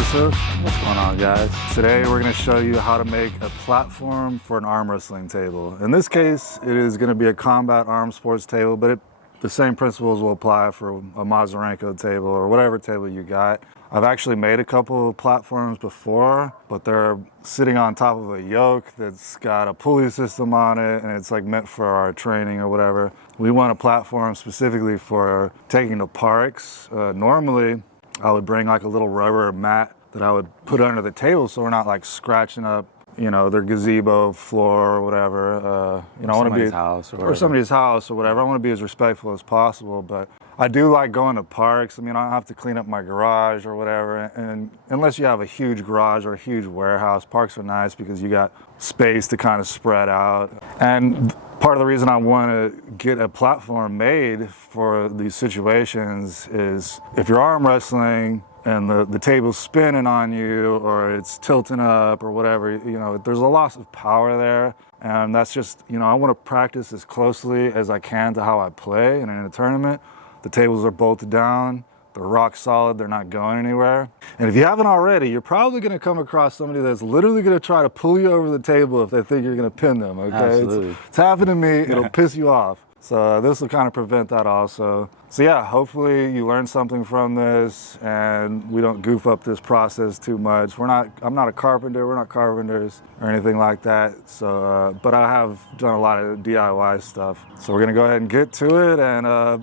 Joseph. What's going on, guys? Today we're going to show you how to make a platform for an arm wrestling table. In this case, it is going to be a combat arm sports table, but the same principles will apply for a Mazurenko table or whatever table you got. I've actually made a couple of platforms before, but they're sitting on top of a yoke that's got a pulley system on it, and it's like meant for our training or whatever. We want a platform specifically for taking to parks. Normally, I would bring like a little rubber mat that I would put under the table so we're not like scratching up, you know, their gazebo floor or whatever. You know, I want to be house or somebody's house or whatever. I want to be as respectful as possible, but I do like going to parks. I mean, I don't have to clean up my garage or whatever. And unless you have a huge garage or a huge warehouse, parks are nice because you got space to kind of spread out. And part of the reason I want to get a platform made for these situations is if you're arm wrestling and the table's spinning on you or it's tilting up or whatever, you know, there's a loss of power there. And that's just, you know, I want to practice as closely as I can to how I play. And in a tournament, the tables are bolted down, they're rock solid, they're not going anywhere. And if you haven't already, you're probably going to come across somebody that's literally going to try to pull you over the table if they think you're going to pin them, okay? Absolutely. It's happened to me, it'll piss you off. So this will kind of prevent that also. So yeah, hopefully you learn something from this and we don't goof up this process too much. I'm not a carpenter, we're not carpenters or anything like that. So, but I have done a lot of DIY stuff. So we're going to go ahead and get to it, and I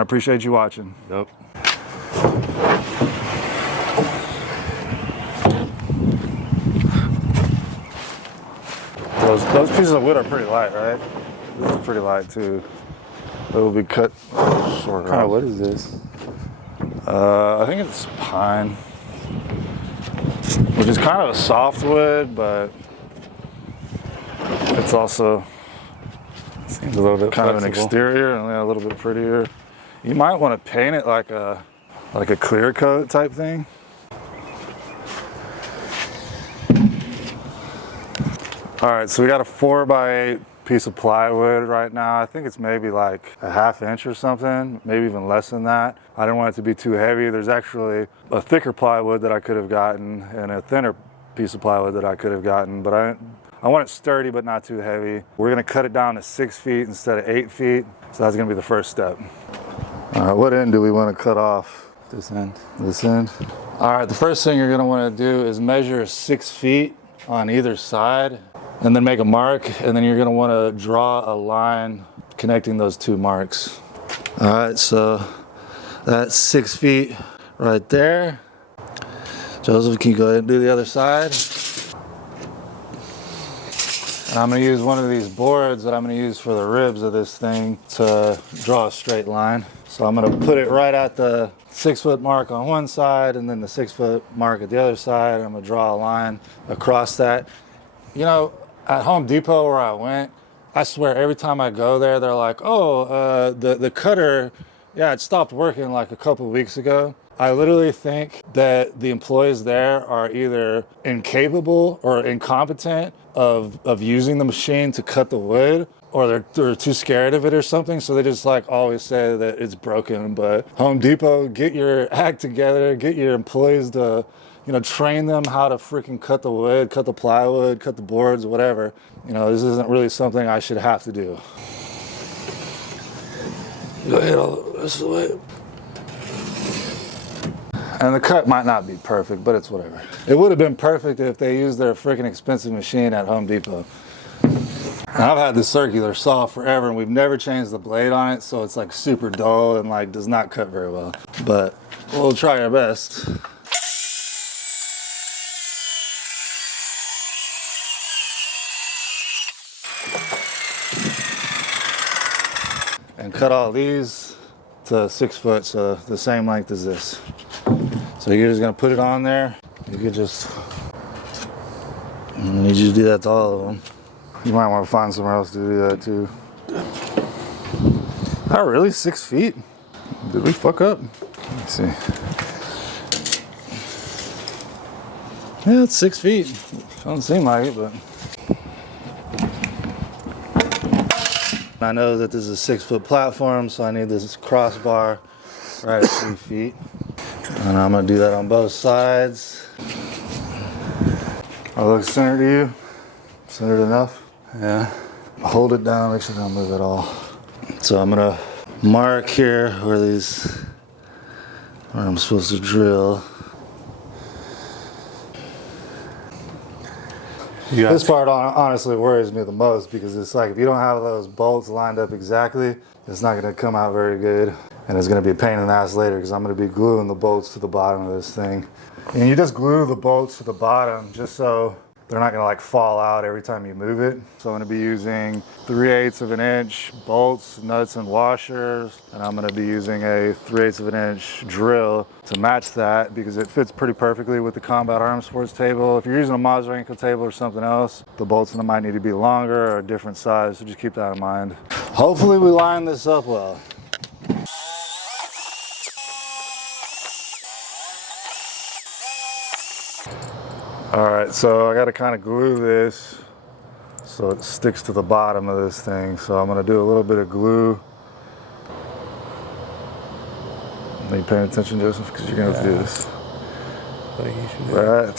appreciate you watching. Yep. Those pieces of wood are pretty light, right? This is pretty light too. It will be cut short. Kind of, what is this? I think it's pine, which is kind of a soft wood, but it's also Seems a little bit kind flexible. of an exterior and a little bit prettier. You might want to paint it like a clear coat type thing. All right, so we got a 4x8 piece of plywood right now. I think it's maybe like a ½ inch or something, maybe even less than that. I didn't want it to be too heavy. There's actually a thicker plywood that I could have gotten and a thinner piece of plywood that I could have gotten, but I want it sturdy but not too heavy. We're gonna cut it down to 6 feet instead of 8 feet. So that's gonna be the first step. All right, what end do we want to cut off? This end. This end? All right, the first thing you're gonna want to do is measure 6 feet on either side and then make a mark, and then you're gonna want to draw a line connecting those two marks. All right, so that's 6 feet right there. Joseph, can you go ahead and do the other side? And I'm gonna use one of these boards that I'm gonna use for the ribs of this thing to draw a straight line. So I'm gonna put it right at the 6 foot mark on one side and then the 6 foot mark at the other side. And I'm gonna draw a line across that. You know, at Home Depot where I went, I swear every time I go there, they're like, oh, the cutter, yeah, it stopped working like a couple of weeks ago. I literally think that the employees there are either incapable or incompetent of using the machine to cut the wood, or they're too scared of it or something, so they just like always say that it's broken. But Home Depot, get your act together, get your employees to, you know, train them how to freaking cut the wood, cut the plywood, cut the boards, whatever. You know, this isn't really something I should have to do. Go ahead all the rest of the way. And the cut might not be perfect, but it's whatever. It would have been perfect if they used their freaking expensive machine at Home Depot. And I've had the circular saw forever, and we've never changed the blade on it, so it's like super dull and like does not cut very well. But we'll try our best. And cut all these to 6 foot, so the same length as this. So you're just gonna put it on there. You could just, I need you to do that to all of them. You might want to find somewhere else to do that too. Oh, really? 6 feet? Did we fuck up? Let me see. Yeah, it's 6 feet. Doesn't seem like it, but. I know that this is a 6 foot platform, so I need this crossbar right at 3 feet. And I'm gonna do that on both sides. I look centered to you? Centered enough? Yeah. Hold it down, make sure I don't move at all. So I'm gonna mark here where I'm supposed to drill. This part honestly worries me the most because it's like if you don't have those bolts lined up exactly, it's not gonna come out very good. And it's gonna be a pain in the ass later because I'm gonna be gluing the bolts to the bottom of this thing. And you just glue the bolts to the bottom just so they're not gonna like fall out every time you move it. So I'm gonna be using 3/8 of an inch bolts, nuts, and washers. And I'm gonna be using a 3/8 of an inch drill to match that because it fits pretty perfectly with the Combat Arm Sports table. If you're using a Mazurenko table or something else, the bolts in them might need to be longer or a different size, so just keep that in mind. Hopefully we line this up well. All right, so I gotta kind of glue this so it sticks to the bottom of this thing. So I'm gonna do a little bit of glue. Are you paying attention, Joseph? Because you're gonna have to do this. Right.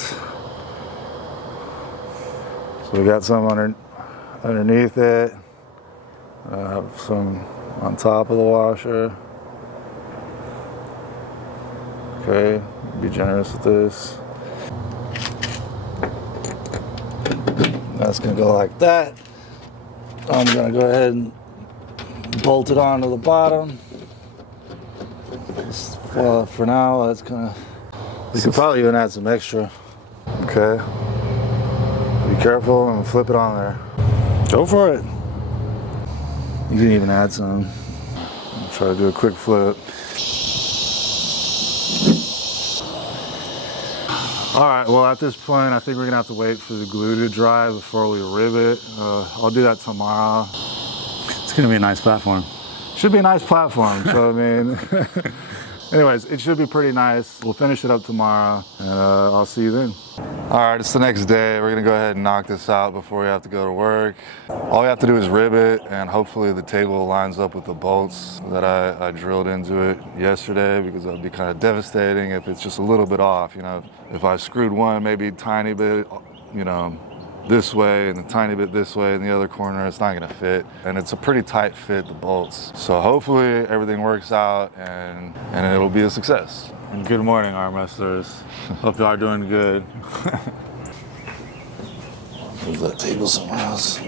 So we got some underneath it. I have some on top of the washer. Okay, be generous with this. That's gonna go like that. I'm gonna go ahead and bolt it onto the bottom. Well, for now, that's gonna. You could probably even add some extra. Okay. Be careful and flip it on there. Go for it. You can even add some. I'll try to do a quick flip. All right, well at this point, I think we're gonna have to wait for the glue to dry before we rib it. I'll do that tomorrow. It's gonna be a nice platform. Should be a nice platform, so I mean, anyways, it should be pretty nice. We'll finish it up tomorrow, and I'll see you then. All right, it's the next day. We're gonna go ahead and knock this out before we have to go to work. All we have to do is rib it, and hopefully the table lines up with the bolts that I drilled into it yesterday, because that would be kind of devastating if it's just a little bit off. You know, if I screwed one maybe a tiny bit, you know, this way and a tiny bit this way in the other corner, it's not gonna fit. And it's a pretty tight fit, the bolts. So hopefully everything works out and it'll be a success. And good morning, arm wrestlers. Hope you are doing good. Move that table somewhere else.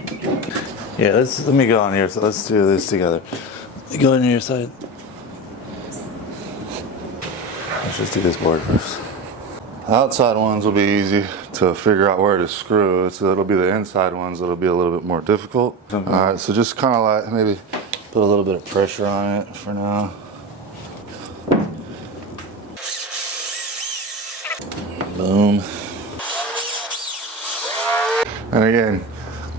Yeah, let me go on here. So let's do this together. You go on your side. Let's just do this board first. The outside ones will be easy to figure out where to screw, so it'll be the inside ones that'll be a little bit more difficult. All right, so just kind of like maybe put a little bit of pressure on it for now. Boom. And again,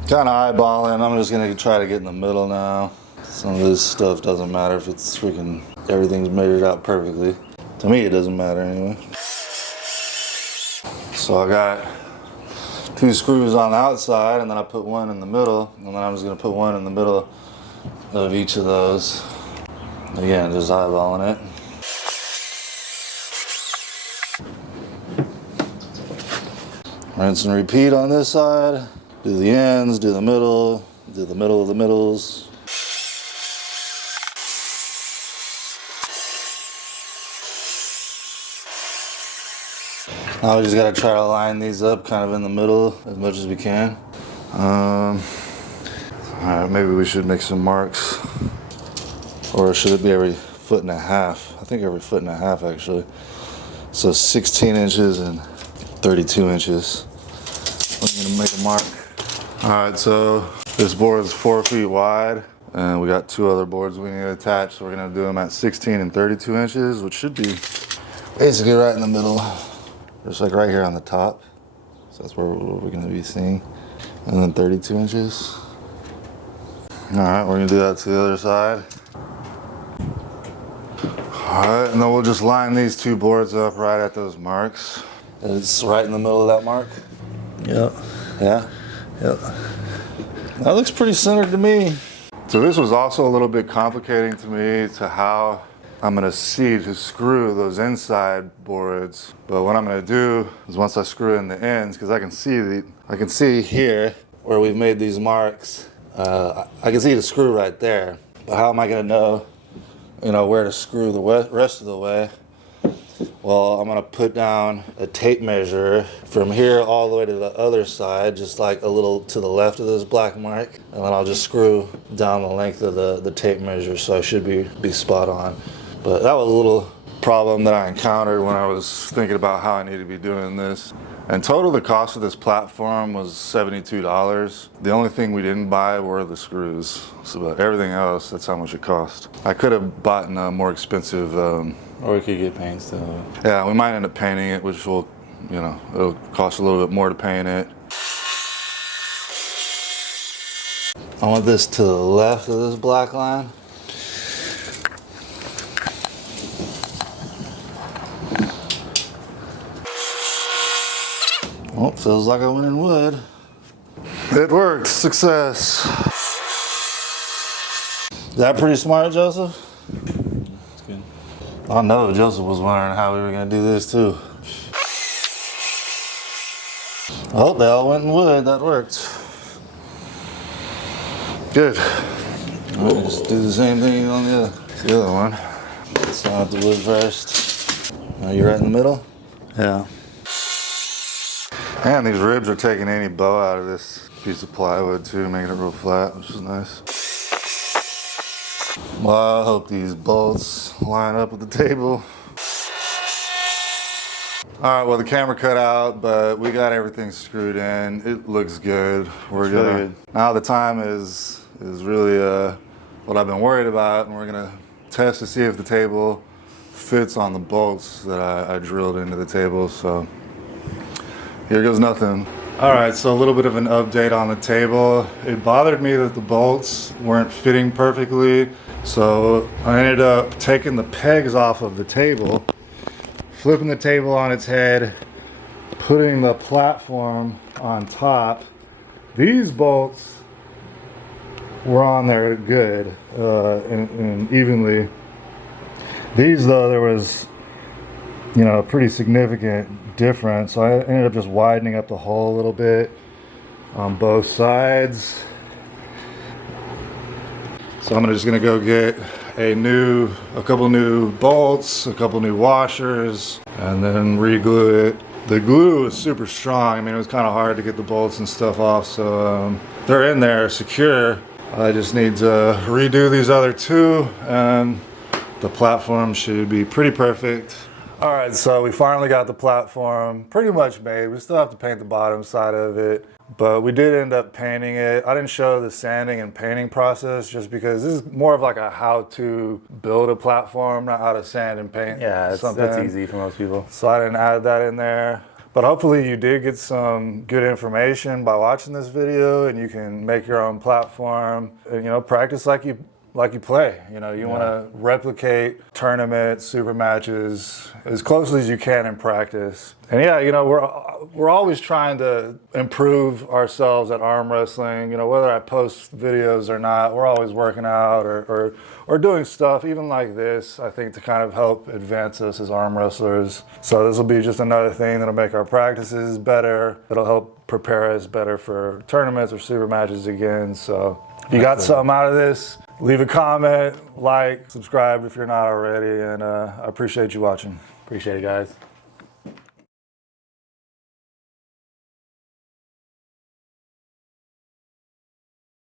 kind of eyeballing. I'm just gonna try to get in the middle now. Some of this stuff doesn't matter if it's freaking, everything's measured out perfectly. To me, it doesn't matter anyway. So I got 2 screws on the outside, and then I put one in the middle, and then I'm just gonna put one in the middle of each of those. Again, just eyeballing it. Rinse and repeat on this side. Do the ends, do the middle of the middles. Now we just gotta try to line these up kind of in the middle as much as we can. All right, maybe we should make some marks. Or should it be every 1.5 feet? I think every 1.5 feet actually. So 16 inches and 32 inches. I'm gonna make a mark. All right, so this board is 4 feet wide, and we got 2 other boards we need to attach. So we're gonna do them at 16 and 32 inches, which should be basically right in the middle. Just like right here on the top. So that's where we're gonna be seeing. And then 32 inches. All right, we're gonna do that to the other side. All right, and then we'll just line these 2 boards up right at those marks. And it's right in the middle of that mark. Yep. Yeah? Yep. That looks pretty centered to me. So this was also a little bit complicating to me to how I'm gonna see to screw those inside boards. But what I'm gonna do is once I screw in the ends, because I can see here where we've made these marks. I can see the screw right there. But how am I gonna know, where to screw the rest of the way? Well, I'm gonna put down a tape measure from here all the way to the other side, just like a little to the left of this black mark, and then I'll just screw down the length of the tape measure, so I should be spot on. But that was a little problem that I encountered when I was thinking about how I need to be doing this. In total, the cost of this platform was $72. The only thing we didn't buy were the screws. So, but everything else, that's how much it cost. I could have bought a more expensive. Or we could get paint still. Yeah, we might end up painting it, which will, it'll cost a little bit more to paint it. I want this to the left of this black line. Oh, feels like I went in wood. It worked. Success. Is that pretty smart, Joseph? That's good. I know Joseph was wondering how we were going to do this too. Oh, they all went in wood. That worked. Good. All right, just do the same thing on the other one. Start with the wood first. Are you right in the middle? Yeah. And these ribs are taking any bow out of this piece of plywood too, making it real flat, which is nice. Well, I hope these bolts line up with the table. All right, well, the camera cut out, but we got everything screwed in. It looks good. We're really gonna good. Now the time is really what I've been worried about, and we're gonna test to see if the table fits on the bolts that I drilled into the table. So here goes nothing. All right, so a little bit of an update on the table. It bothered me that the bolts weren't fitting perfectly, so I ended up taking the pegs off of the table, flipping the table on its head, putting the platform on top. These bolts were on there good and evenly. These, though, there was a pretty significant difference, so I ended up just widening up the hole a little bit on both sides. So I'm just gonna go get a couple new bolts, a couple new washers, and then re-glue it. The glue is super strong. I mean, it was kind of hard to get the bolts and stuff off, so they're in there secure. I just need to redo these other two, and the platform should be pretty perfect. All right, so we finally got the platform pretty much made. We still have to paint the bottom side of it, but we did end up painting it. I didn't show the sanding and painting process just because this is more of like a how to build a platform, not how to sand and paint. Yeah, that's easy for most people. So I didn't add that in there. But hopefully you did get some good information by watching this video, and you can make your own platform and practice like you play. You want to replicate tournaments, super matches as closely as you can in practice. And yeah, we're always trying to improve ourselves at arm wrestling. Whether I post videos or not, we're always working out or doing stuff, even like this, I think, to kind of help advance us as arm wrestlers. So this will be just another thing that'll make our practices better. It'll help prepare us better for tournaments or super matches again. So if you got something out of this, leave a comment, like, subscribe if you're not already, and I appreciate you watching. Appreciate it, guys.